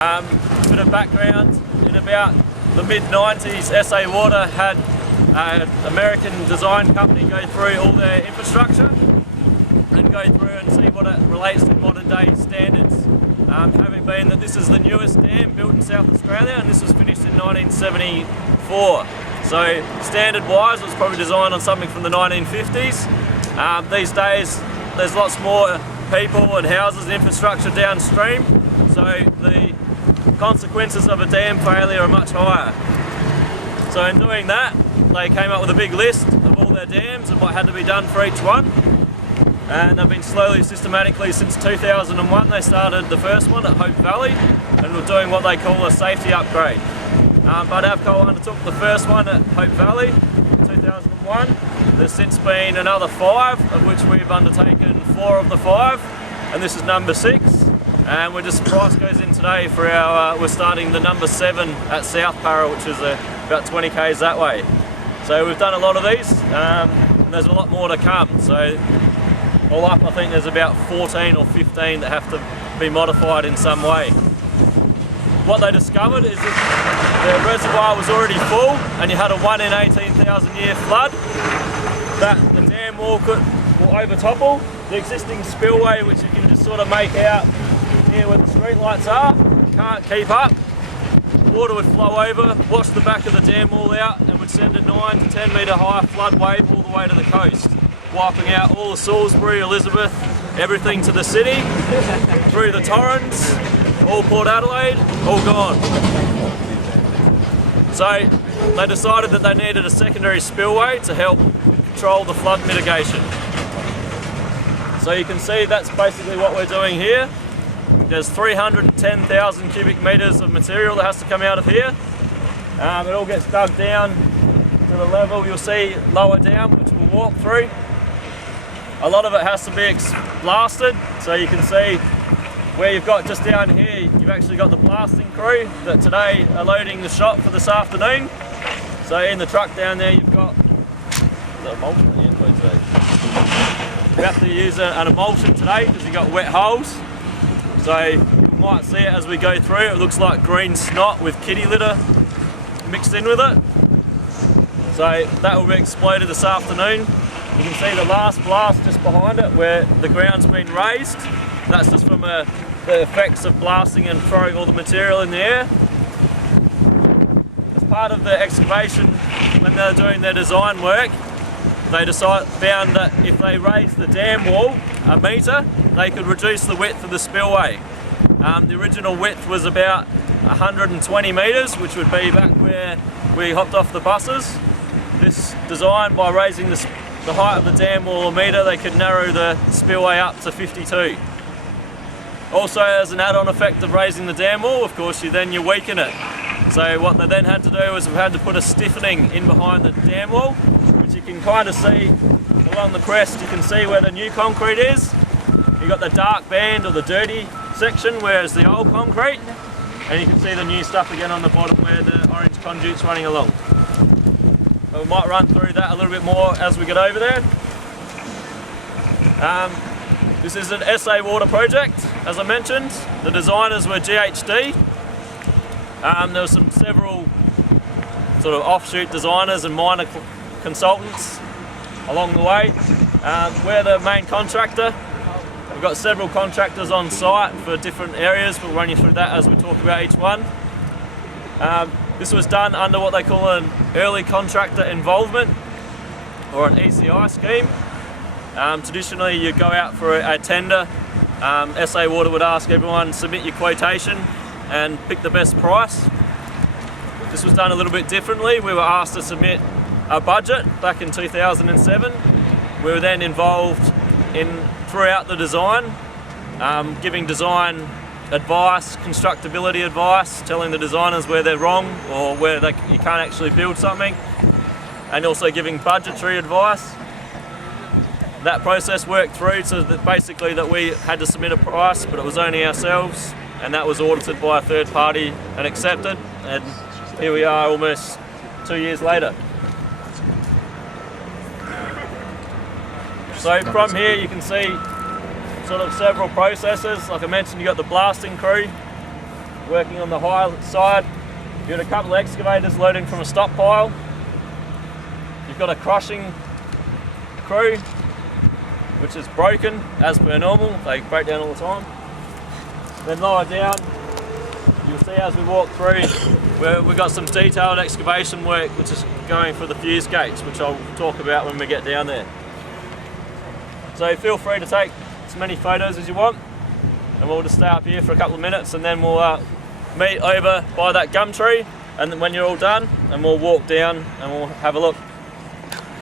Bit of background, in about the mid-90s SA Water had an American design company go through all their infrastructure and go through and see what it relates to modern day standards. Having been that this is the newest dam built in South Australia, and this was finished in 1974. So standard wise it was probably designed on something from the 1950s. These days there's lots more people and houses and infrastructure downstream, so the consequences of a dam failure are much higher. So in doing that, they came up with a big list of all their dams and what had to be done for each one. And they've been slowly, systematically, since 2001 they started the first one at Hope Valley, and we're doing what they call a safety upgrade. But AVCO undertook the first one at Hope Valley in 2001. There's since been another 5, of which we've undertaken 4 of the 5, and this is number 6. And price goes in today for our, we're starting the number 7 at South Para, which is about 20 k's that way. So we've done a lot of these, and there's a lot more to come. So all up, I think there's about 14 or 15 that have to be modified in some way. What they discovered is that the reservoir was already full, and you had a 1 in 18,000 year flood, that the dam wall will overtopple. The existing spillway, which you can just sort of make out here where the street lights are, can't keep up. Water would flow over, wash the back of the dam wall out, and would send a 9 to 10 metre high flood wave all the way to the coast, wiping out all of Salisbury, Elizabeth, everything to the city, through the Torrens, all Port Adelaide, all gone. So they decided that they needed a secondary spillway to help control the flood mitigation. So you can see that's basically what we're doing here. There's 310,000 cubic metres of material that has to come out of here. It all gets dug down to the level you'll see lower down, which we'll walk through. A lot of it has to be blasted, so you can see where you've got just down here, you've actually got the blasting crew that today are loading the shop for this afternoon. So in the truck down there you've got, is that emulsion at the end today? We have to use an emulsion today because you've got wet holes. So you might see it as we go through, it looks like green snot with kitty litter mixed in with it. So that will be exploded this afternoon. You can see the last blast just behind it where the ground's been raised. That's just from the effects of blasting and throwing all the material in the air. As part of the excavation, when they're doing their design work, they found that if they raised the dam wall a metre, they could reduce the width of the spillway. The original width was about 120 metres, which would be back where we hopped off the buses. This design, by raising the height of the dam wall a metre, they could narrow the spillway up to 52. Also, as an add-on effect of raising the dam wall, of course, you weaken it. So what they then had to do is we've had to put a stiffening in behind the dam wall, which you can kind of see along the crest. You can see where the new concrete is. You've got the dark band or the dirty section, whereas the old concrete, and you can see the new stuff again on the bottom where the orange conduit's running along. But we might run through that a little bit more as we get over there. This is an SA Water project, as I mentioned. The designers were GHD. There were several sort of offshoot designers and minor consultants along the way. We're the main contractor. We've got several contractors on site for different areas. We'll run you through that as we talk about each one. This was done under what they call an early contractor involvement, or an ECI scheme. Traditionally you go out for a tender. SA Water would ask everyone submit your quotation and pick the best price. This was done a little bit differently. We were asked to submit a budget back in 2007. We were then involved throughout the design, giving design advice, constructability advice, telling the designers where they're wrong or where you can't actually build something, and also giving budgetary advice. That process worked through so that basically that we had to submit a price, but it was only ourselves, and that was audited by a third party and accepted, and here we are almost 2 years later. So from here you can see sort of several processes. Like I mentioned, you got the blasting crew. working on the high side. You've got a couple of excavators loading from a stockpile. You've got a crushing crew, which is broken as per normal. They break down all the time. Then lower down, you'll see as we walk through, we've got some detailed excavation work which is going for the fuse gates, which I'll talk about when we get down there. So feel free to take as many photos as you want, and we'll just stay up here for a couple of minutes, and then we'll meet over by that gum tree, and then when you're all done, and we'll walk down and we'll have a look.